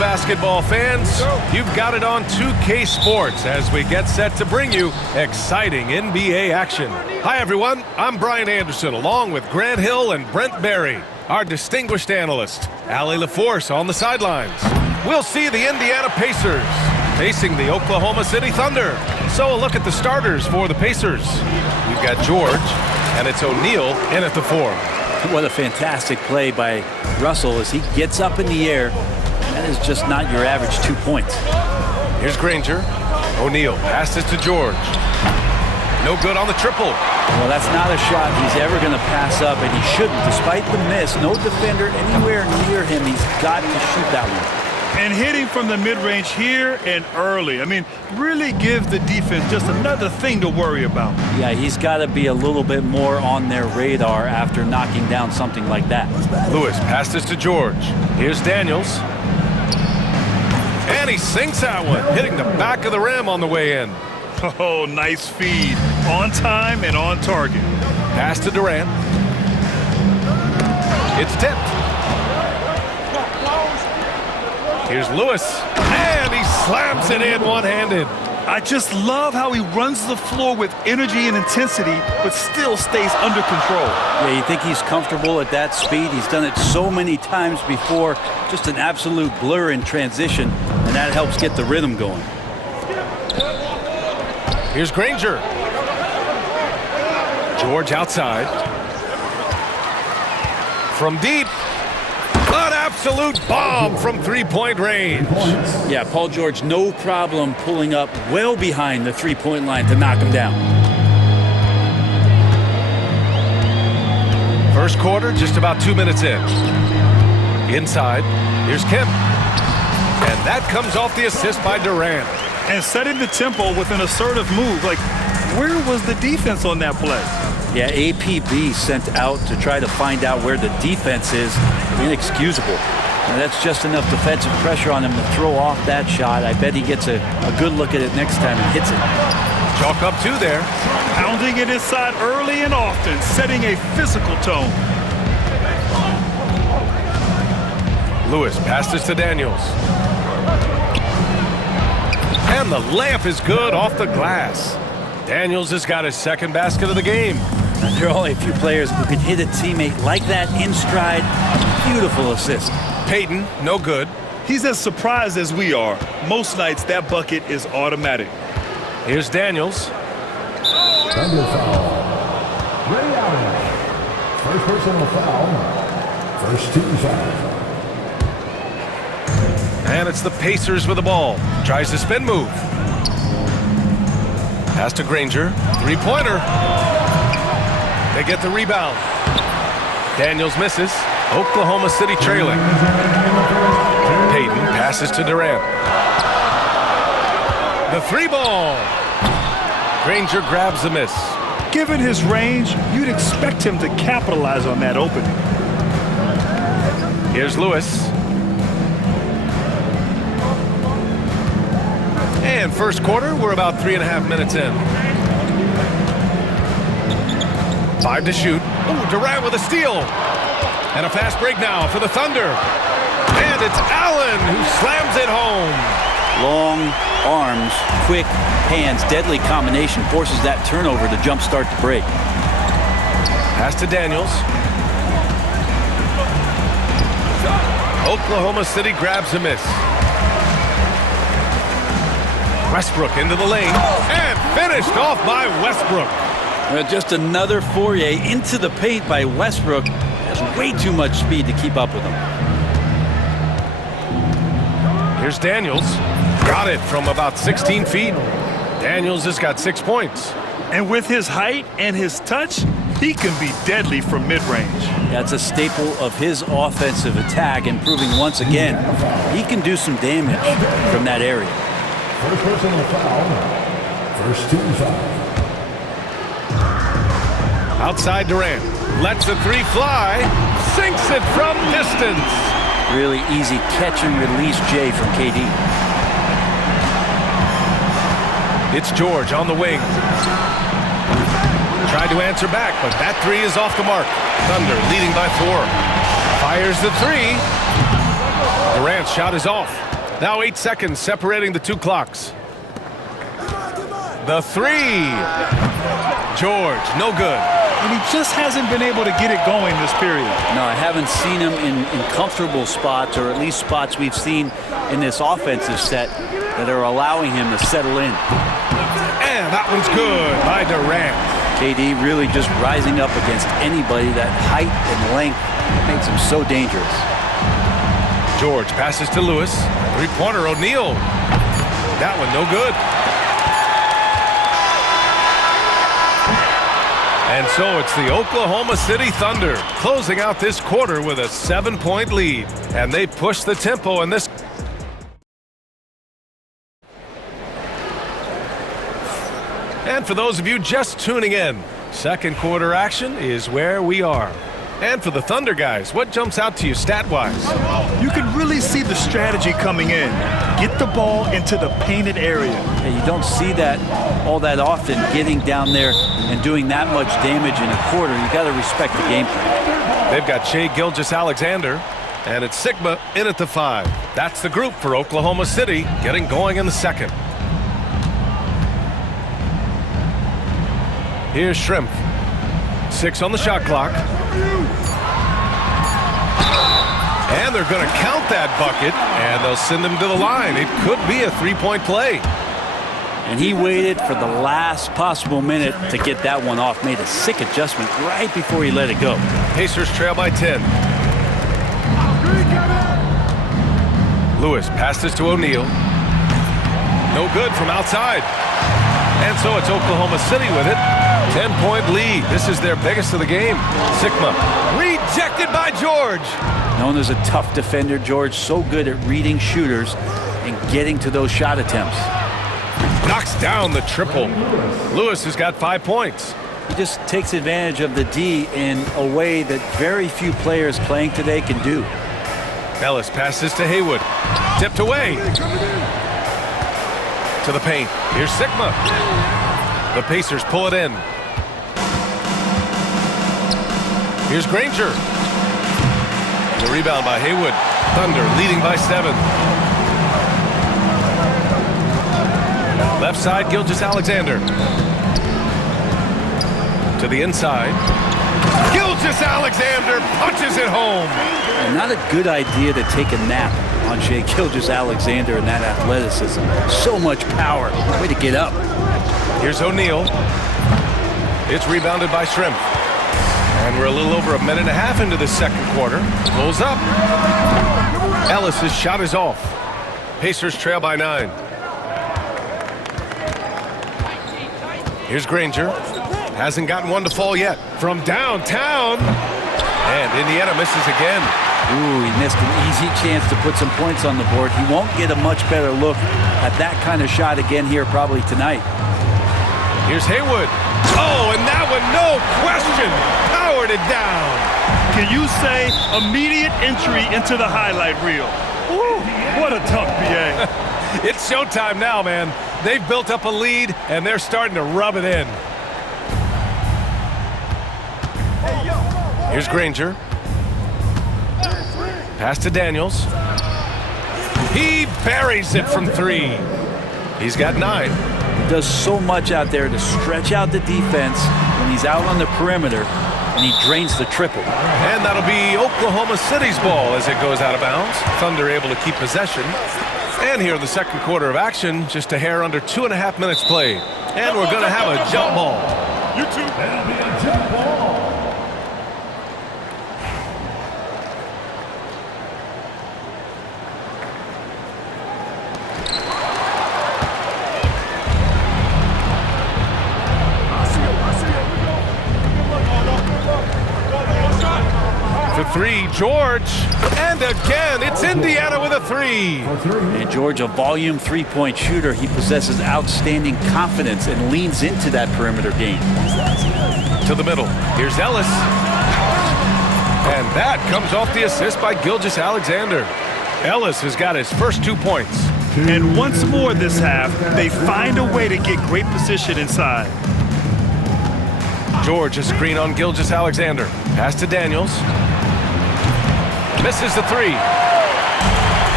basketball fans. You've got it on 2K Sports as we get set to bring you exciting NBA action. Hi, everyone. I'm Brian Anderson, along with Grant Hill and Brent Barry, our distinguished analyst. Allie LaForce on the sidelines. We'll see the Indiana Pacers facing the Oklahoma City Thunder. So a look at the starters for the Pacers. We've got George, and it's O'Neal in at the 4. What a fantastic play by Russell as he gets up in the air. That is just not your average 2 points. Here's Granger. O'Neal passes to George. No good on the triple. Well, that's not a shot he's ever going to pass up, and he shouldn't. Despite the miss, no defender anywhere near him. He's got to shoot that one. And hitting from the mid-range here and early. I mean, really give the defense just another thing to worry about. Yeah, he's got to be a little bit more on their radar after knocking down something like that. Lewis passes to George. Here's Daniels. And he sinks that one, hitting the back of the rim on the way in. Oh, nice feed. On time and on target. Pass to Durant. It's tipped. Here's Lewis, and he slams it in one-handed. I just love how he runs the floor with energy and intensity, but still stays under control. Yeah, you think he's comfortable at that speed? He's done it so many times before. Just an absolute blur in transition, and that helps get the rhythm going. Here's Granger. George outside. From deep. An absolute bomb from three-point range. Yeah, Paul George, no problem pulling up well behind the three-point line to knock him down. First quarter, just about 2 minutes in. Inside, here's Kemp. And that comes off the assist by Durant. And setting the tempo with an assertive move. Like, where was the defense on that play? Yeah, APB sent out to try to find out where the defense is. Inexcusable. And that's just enough defensive pressure on him to throw off that shot. I bet he gets a good look at it next time and hits it. Chalk up 2 there. Pounding it inside early and often, setting a physical tone. Lewis passes to Daniels. And the layup is good off the glass. Daniels has got his second basket of the game. There are only a few players who can hit a teammate like that in stride. Beautiful assist. Payton, no good. He's as surprised as we are. Most nights, that bucket is automatic. Here's Daniels. Thunder foul. Ray Allen. First personal foul. First team foul. And it's the Pacers with the ball. Tries to spin move. Pass to Granger. Three-pointer. They get the rebound. Daniels misses. Oklahoma City trailing. Payton passes to Durant. The 3-ball. Granger grabs the miss. Given his range, you'd expect him to capitalize on that opening. Here's Lewis. And first quarter, we're about 3.5 minutes in. 5 to shoot. Ooh, Durant with a steal. And a fast break now for the Thunder. And it's Allen who slams it home. Long arms, quick hands, deadly combination forces that turnover to jumpstart the break. Pass to Daniels. Oklahoma City grabs a miss. Westbrook into the lane, and finished off by Westbrook. Well, just another foray into the paint by Westbrook. Has way too much speed to keep up with him. Here's Daniels. Got it from about 16 feet. Daniels has got 6 points. And with his height and his touch, he can be deadly from mid-range. That's a staple of his offensive attack, and proving once again he can do some damage from that area. First personal foul. First team foul. Outside Durant. Lets the 3 fly. Sinks it from distance. Really easy catch and release J from KD. It's George on the wing. Tried to answer back, but that 3 is off the mark. Thunder leading by 4. Fires the 3. Durant's shot is off. Now 8 seconds separating the two clocks. The three. George, no good. And he just hasn't been able to get it going this period. No, I haven't seen him in comfortable spots, or at least spots we've seen in this offensive set that are allowing him to settle in. And that one's good by Durant. KD really just rising up against anybody. That height and length makes him so dangerous. George passes to Lewis. Three-pointer, O'Neal. That one no good. And so it's the Oklahoma City Thunder closing out this quarter with a 7-point lead. And they push the tempo in this. And for those of you just tuning in, second quarter action is where we are. And for the Thunder guys, what jumps out to you stat-wise? You can really see the strategy coming in. Get the ball into the painted area. And you don't see that all that often, getting down there and doing that much damage in a quarter. You got to respect the game plan. They've got Shai Gilgeous-Alexander, and it's Sigma in at the 5. That's the group for Oklahoma City getting going in the second. Here's Shrimp. 6 on the shot clock. And they're going to count that bucket, and they'll send him to the line. It could be a three-point play. And he waited for the last possible minute to get that one off. Made a sick adjustment right before he let it go. Pacers trail by 10. Lewis passes to O'Neal. No good from outside. And so it's Oklahoma City with it. 10-point lead. This is their biggest of the game. Sigma rejected by George. Known as a tough defender, George so good at reading shooters and getting to those shot attempts. Knocks down the triple. Lewis has got 5 points. He just takes advantage of the D in a way that very few players playing today can do. Ellis passes to Haywood. Tipped away. To the paint. Here's Sigma. The Pacers pull it in. Here's Granger. The rebound by Haywood. Thunder leading by 7. Left side, Gilgeous-Alexander. To the inside. Gilgeous-Alexander punches it home. And not a good idea to take a nap on Shai Gilgeous-Alexander and that athleticism. So much power. Way to get up. Here's O'Neal. It's rebounded by Shrimp. And we're a little over a minute and a half into the second quarter. Pulls up. Ellis's shot is off. Pacers trail by 9. Here's Granger. Hasn't gotten one to fall yet. From downtown. And Indiana misses again. Ooh, he missed an easy chance to put some points on the board. He won't get a much better look at that kind of shot again here probably tonight. Here's Haywood. Oh, and that one, no question, powered it down. Can you say immediate entry into the highlight reel? Ooh, what a tough BA. It's showtime now, man. They've built up a lead, and they're starting to rub it in. Here's Granger. Pass to Daniels. He buries it from 3. He's got 9. Does so much out there to stretch out the defense when he's out on the perimeter, and he drains the triple. And that'll be Oklahoma City's ball as it goes out of bounds. Thunder able to keep possession. And here in the second quarter of action, just a hair under 2.5 minutes played. And we're going to have a jump ball. That'll be a jump ball. For 3, George. And again, it's Indiana with a 3. And George, a volume three-point shooter, he possesses outstanding confidence and leans into that perimeter game. To the middle. Here's Ellis. And that comes off the assist by Gilgeous-Alexander. Ellis has got his first 2 points. And once more this half, they find a way to get great position inside. George a screen on Gilgeous-Alexander. Pass to Daniels. Misses the 3.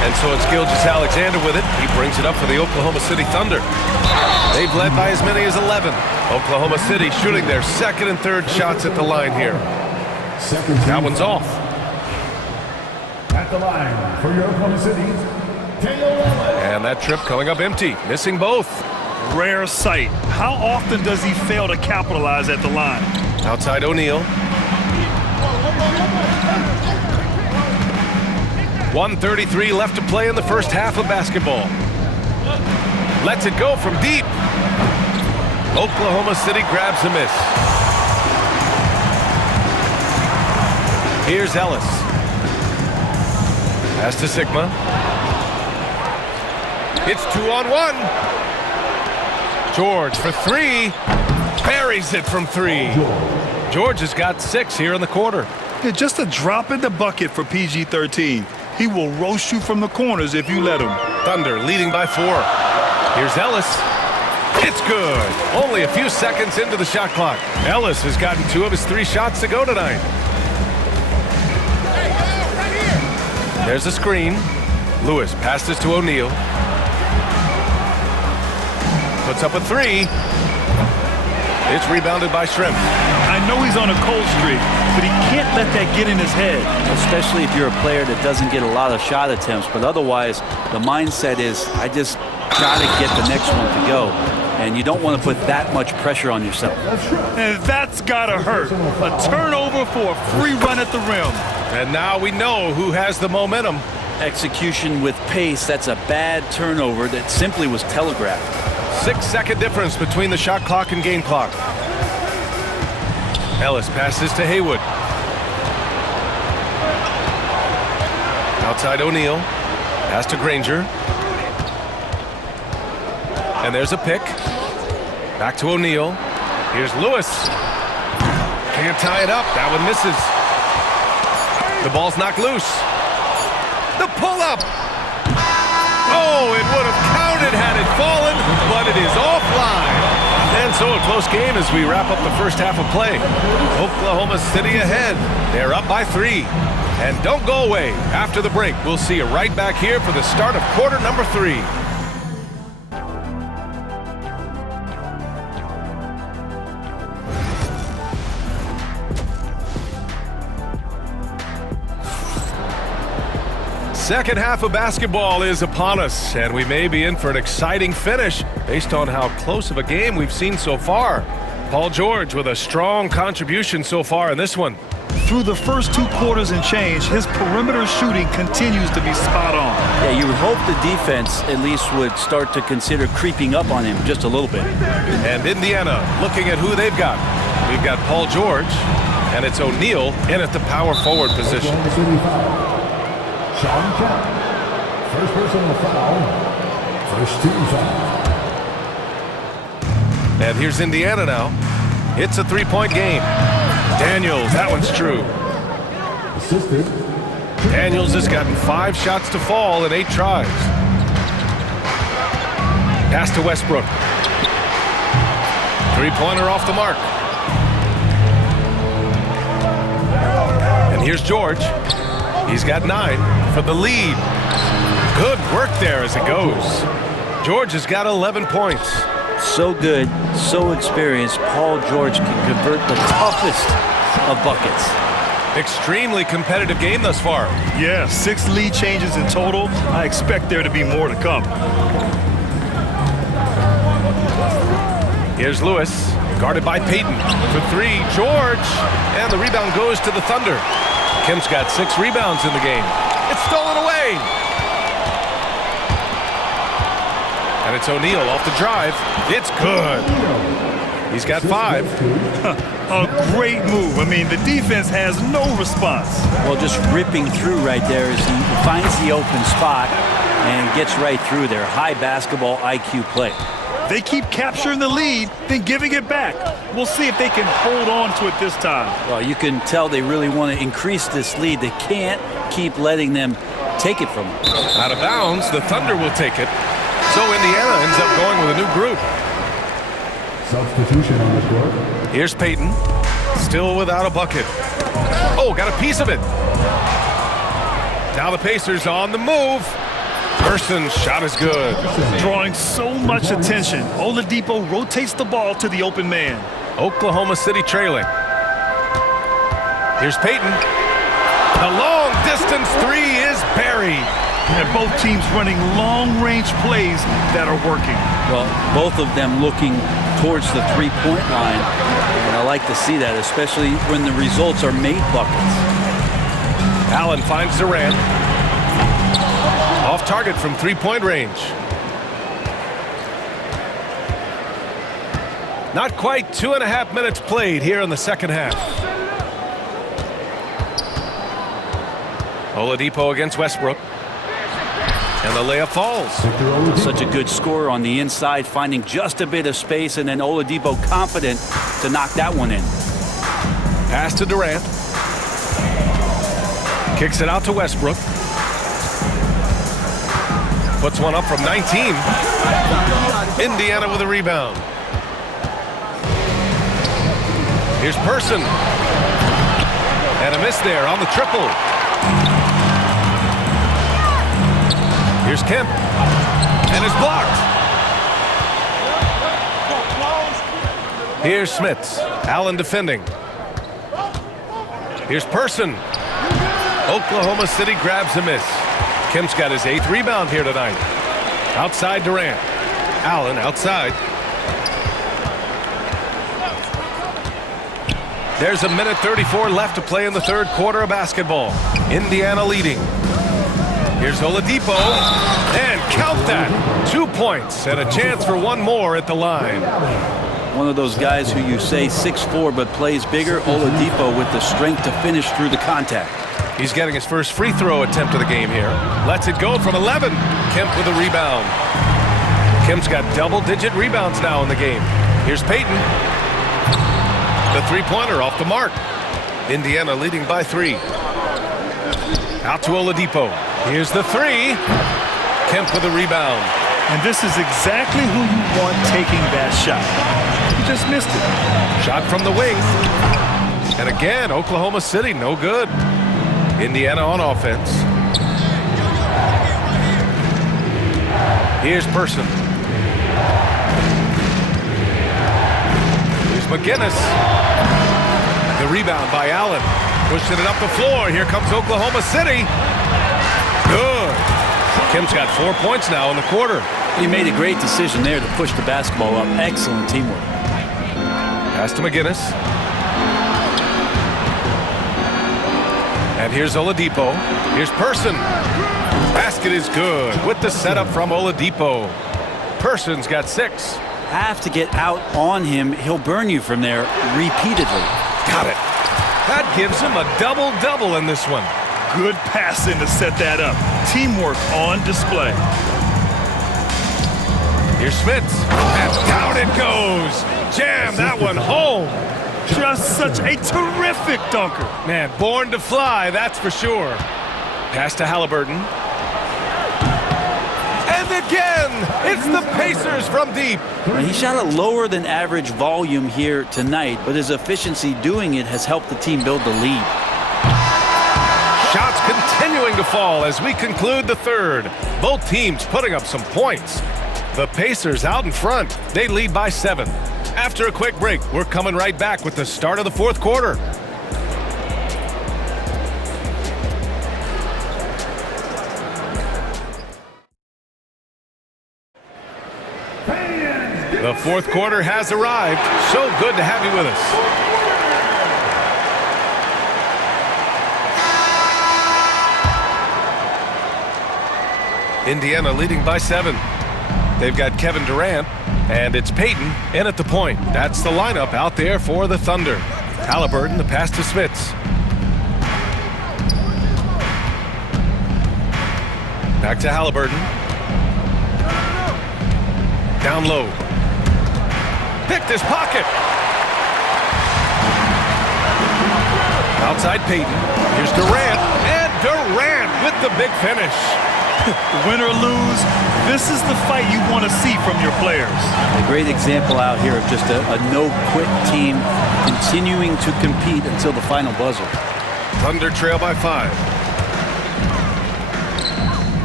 And so it's Gilgeous-Alexander with it. He brings it up for the Oklahoma City Thunder. They've led by as many as 11. Oklahoma City shooting their second and third shots at the line here. That one's off. At the line for your Oklahoma City, Dale Ellis. And that trip coming up empty, missing both. Rare sight. How often does he fail to capitalize at the line? Outside O'Neal. 1:33 left to play in the first half of basketball. Lets it go from deep. Oklahoma City grabs a miss. Here's Ellis. Pass to Sigma. It's 2-on-1. George for three. Buries it from three. George has got 6 here in the quarter. Yeah, just a drop in the bucket for PG-13. He will roast you from the corners if you let him. Thunder leading by 4. Here's Ellis. It's good. Only a few seconds into the shot clock. Ellis has gotten 2 of his 3 shots to go tonight. There's a screen. Lewis passes to O'Neal. Puts up a 3. It's rebounded by Shrimp. I know he's on a cold streak, but he can't let that get in his head. Especially if you're a player that doesn't get a lot of shot attempts. But otherwise, the mindset is, I just got to get the next one to go. And you don't want to put that much pressure on yourself. And that's got to hurt. A turnover for a free run at the rim. And now we know who has the momentum. Execution with pace, that's a bad turnover that simply was telegraphed. 6-second difference between the shot clock and game clock. Ellis passes to Haywood. Outside O'Neal. Pass to Granger. And there's a pick. Back to O'Neal. Here's Lewis. Can't tie it up. That one misses. The ball's knocked loose. The pull-up. Oh, it would have counted had it fallen, but it is offline. And so a close game as we wrap up the first half of play. Oklahoma City ahead. They're up by 3. And don't go away. After the break, we'll see you right back here for the start of quarter number 3. Second half of basketball is upon us, and we may be in for an exciting finish based on how close of a game we've seen so far. Paul George with a strong contribution so far in this one. Through the first 2 quarters and change, his perimeter shooting continues to be spot on. Yeah, you would hope the defense at least would start to consider creeping up on him just a little bit. And Indiana looking at who they've got. We've got Paul George, and it's O'Neal in at the power forward position. Oklahoma City foul. Sean Kemp. First personal foul. First team foul. And here's Indiana now. It's a 3-point game. Daniels, that one's true. Assisted. Daniels has gotten 5 shots to fall in 8 tries. Pass to Westbrook. 3-pointer off the mark. And here's George. He's got 9 for the lead. Good work there as it goes. George has got 11 points. So good, so experienced, Paul George can convert the toughest of buckets. Extremely competitive game thus far. Yeah, 6 lead changes in total. I expect there to be more to come. Here's Lewis, guarded by Payton. For 3, George. And the rebound goes to the Thunder. Kemp's got 6 rebounds in the game. It's stolen away. And it's O'Neal off the drive. It's good. He's got 5. A great move. I mean, the defense has no response. Well, just ripping through right there as he finds the open spot and gets right through there. High basketball IQ play. They keep capturing the lead, then giving it back. We'll see if they can hold on to it this time. Well, you can tell they really want to increase this lead. They can't keep letting them take it from them. Out of bounds, the Thunder will take it. So Indiana ends up going with a new group. Substitution on the court. Here's Payton, still without a bucket. Oh, got a piece of it. Now the Pacers on the move. Person's shot is good. Drawing so much attention, Oladipo rotates the ball to the open man. Oklahoma City trailing. Here's Payton. The long distance three is buried. And both teams running long-range plays that are working. Well, both of them looking towards the three-point line. And I like to see that, especially when the results are made buckets. Allen finds Durant. Off target from three-point range. Not quite 2.5 minutes played here in the second half. Oladipo against Westbrook. And the layup falls. Such a good scorer on the inside, finding just a bit of space, and then Oladipo confident to knock that one in. Pass to Durant. Kicks it out to Westbrook. Puts one up from 19. Indiana with a rebound. Here's Person. And a miss there on the triple. Here's Kemp. And it's blocked. Here's Smits. Allen defending. Here's Person. Oklahoma City grabs a miss. Kemp's got his 8th rebound here tonight. Outside Durant. Allen outside. There's a minute 34 left to play in the third quarter of basketball. Indiana leading. Here's Oladipo. And count that. 2 points and a chance for one more at the line. One of those guys who you say 6'4" but plays bigger. Oladipo with the strength to finish through the contact. He's getting his first free throw attempt of the game here. Lets it go from 11. Kemp with a rebound. Kemp's got double-digit rebounds now in the game. Here's Payton. The three-pointer off the mark. Indiana leading by 3. Out to Oladipo. Here's the 3. Kemp with a rebound. And this is exactly who you want taking that shot. He just missed it. Shot from the wing. And again, Oklahoma City, no good. Indiana on offense. Here's Person. Here's McGinnis. The rebound by Allen. Pushing it up the floor. Here comes Oklahoma City. Good. Kemp's got 4 points now in the quarter. He made a great decision there to push the basketball up. Excellent teamwork. Pass to McGinnis. And here's Oladipo. Here's Person. Basket is good with the setup from Oladipo. Person's got 6. Have to get out on him. He'll burn you from there repeatedly. Got it. That gives him a double-double in this one. Good passing to set that up. Teamwork on display. Here's Smits. And down it goes. Jam that one home. Just such a terrific dunker. Man, born to fly, that's for sure. Pass to Halliburton. And again, it's the Pacers from deep. He shot a lower than average volume here tonight, but his efficiency doing it has helped the team build the lead. Shots continuing to fall as we conclude the third. Both teams putting up some points. The Pacers out in front. They lead by 7. After a quick break, we're coming right back with the start of the fourth quarter. The fourth quarter has arrived. So good to have you with us. Indiana leading by 7. They've got Kevin Durant, and it's Payton in at the point. That's the lineup out there for the Thunder. Halliburton, the pass to Smits. Back to Halliburton. Down low. Picked his pocket. Outside Payton. Here's Durant, and Durant with the big finish. Win or lose, this is the fight you want to see from your players. A great example out here of just a no-quit team continuing to compete until the final buzzer. Thunder trail by 5.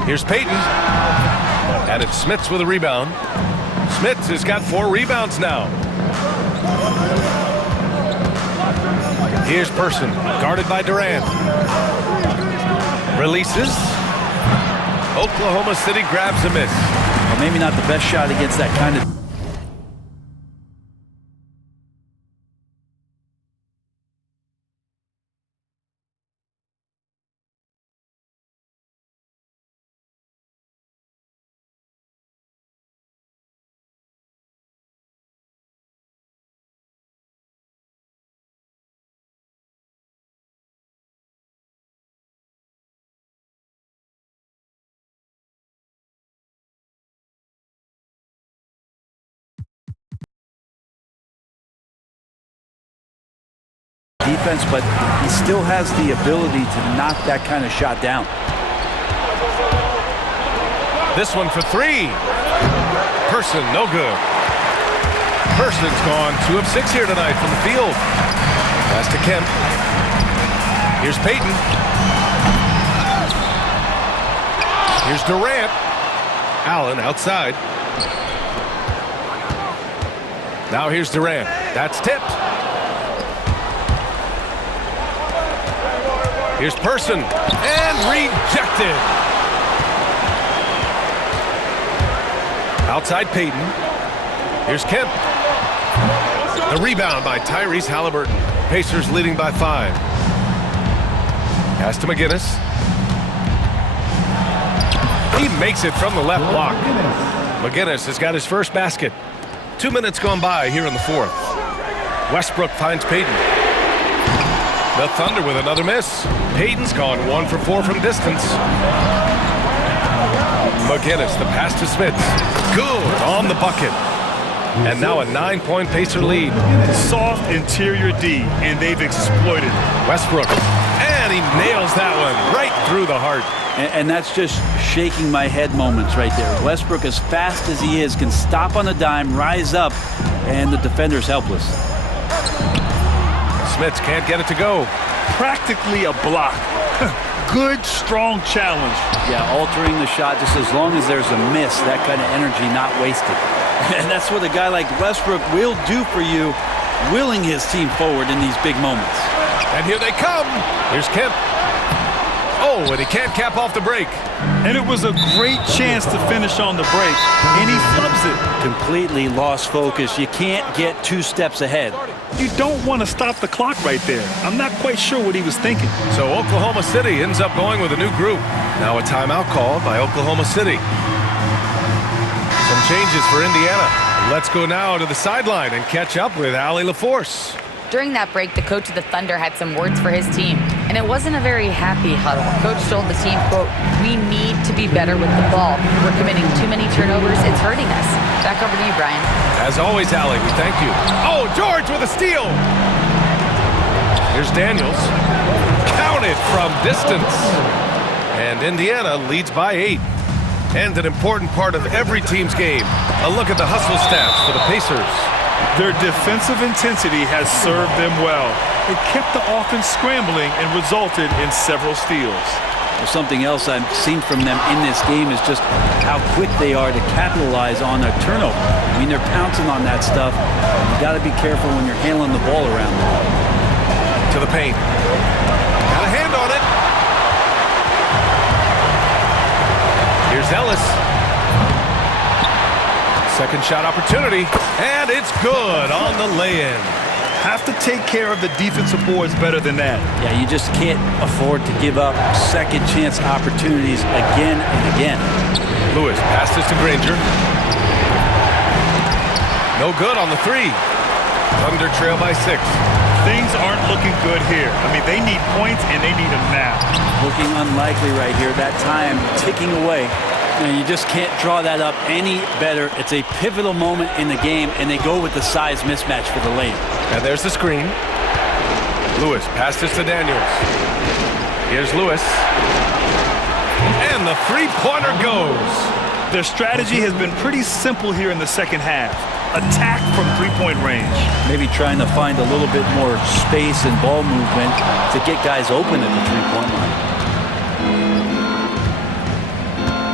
Here's Payton. And it's Smits with a rebound. Smits has got 4 rebounds now. Here's Person, guarded by Durant. Releases. Oklahoma City grabs a miss. Well, maybe not the best shot against that kind of... defense, but he still has the ability to knock that kind of shot down. This one for 3. Person, no good. Person's gone 2 of 6 here tonight from the field. Pass to Kemp. Here's Payton. Here's Durant. Allen outside. Now here's Durant. That's tipped. Here's Person, and rejected. Outside Payton. Here's Kemp. The rebound by Tyrese Halliburton. Pacers leading by 5. Pass to McGinnis. He makes it from the left block. McGinnis has got his first basket. 2 minutes gone by here in the 4th. Westbrook finds Payton. The Thunder with another miss. Payton's gone 1 for 4 from distance. McGinnis, the pass to Smits. Good on the bucket. And now a 9-point Pacer lead. Soft interior D, and they've exploited it. Westbrook, and he nails that one right through the heart. And that's just shaking my head moments right there. Westbrook, as fast as he is, can stop on a dime, rise up, and the defender's helpless. Smits can't get it to go. Practically a block. Good, strong challenge. Yeah, altering the shot just as long as there's a miss, that kind of energy not wasted. And that's what a guy like Westbrook will do for you, willing his team forward in these big moments. And here they come. Here's Kemp. Oh, and he can't cap off the break. And it was a great chance to finish on the break, and he flubs it. Completely lost focus. You can't get 2 steps ahead. You don't want to stop the clock right there. I'm not quite sure what he was thinking. So Oklahoma City ends up going with a new group. Now a timeout called by Oklahoma City. Some changes for Indiana. Let's go now to the sideline and catch up with Allie LaForce. During that break, the coach of the Thunder had some words for his team, and it wasn't a very happy huddle. Coach told the team, quote, "We need to be better with the ball. We're committing too many turnovers. It's hurting us." Back over to you, Brian. As always, Allie, we thank you. Oh, George with a steal. Here's Daniels. Counted from distance. And Indiana leads by 8. And an important part of every team's game. A look at the hustle stats for the Pacers. Their defensive intensity has served them well. It kept the offense scrambling and resulted in several steals. Well, something else I've seen from them in this game is just how quick they are to capitalize on a turnover. I mean, they're pouncing on that stuff. You got to be careful when you're handling the ball around them. To the paint. Got a hand on it. Here's Ellis. Second shot opportunity, and it's good on the lay-in. Have to take care of the defensive boards better than that. Yeah, you just can't afford to give up second chance opportunities again and again. Lewis passes to Granger. No good on the 3. Thunder trail by 6. Things aren't looking good here. I mean, they need points, and they need them now. Looking unlikely right here. That time ticking away. And you just can't draw that up any better. It's a pivotal moment in the game, and they go with the size mismatch for the lane. And there's the screen. Lewis passes to Daniels. Here's Lewis. And the three-pointer goes. Their strategy has been pretty simple here in the second half. Attack from three-point range. Maybe trying to find a little bit more space and ball movement to get guys open at the three-point line.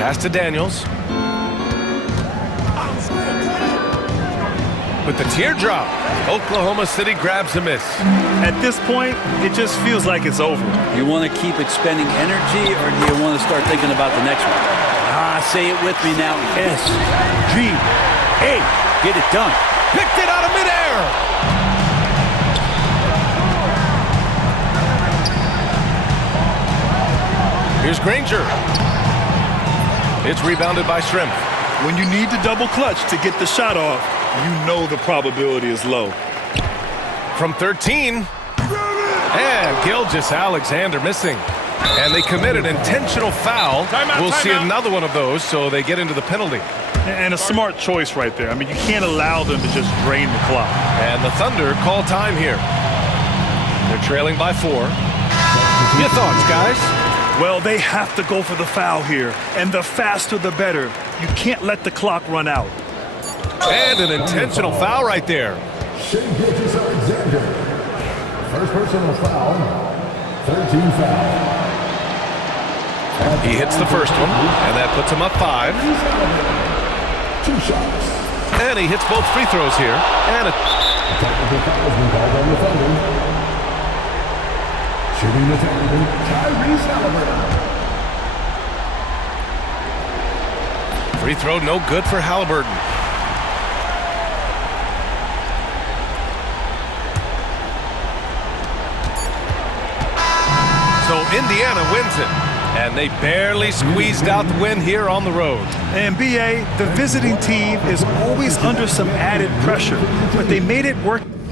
Pass to Daniels. With the teardrop, Oklahoma City grabs a miss. At this point, it just feels like it's over. You want to keep expending energy, or do you want to start thinking about the next one? Say it with me now. S-G-A. Get it done. Picked it out of midair. Here's Granger. It's rebounded by Shrimp. When you need to double clutch to get the shot off, you know the probability is low. From 13. And Gilgeous-Alexander missing. And they commit an intentional foul. We'll see another one of those, so they get into the penalty. And a smart choice right there. I mean, you can't allow them to just drain the clock. And the Thunder call time here. They're trailing by 4. Your thoughts, guys? Well, they have to go for the foul here. And the faster, the better. You can't let the clock run out. And an intentional foul right there. Shai Gilgeous-Alexander. First personal foul. 13 foul. He hits the first one, and that puts him up 5. 2 shots. And he hits both free throws here. And a Technical foul has been called on the Thunder. Shooting the technical, Tyrese Haliburton. free throw no good for Haliburton. So Indiana wins it. And they barely squeezed out the win here on the road. And B.A., the visiting team is always under some added pressure, but they made it work.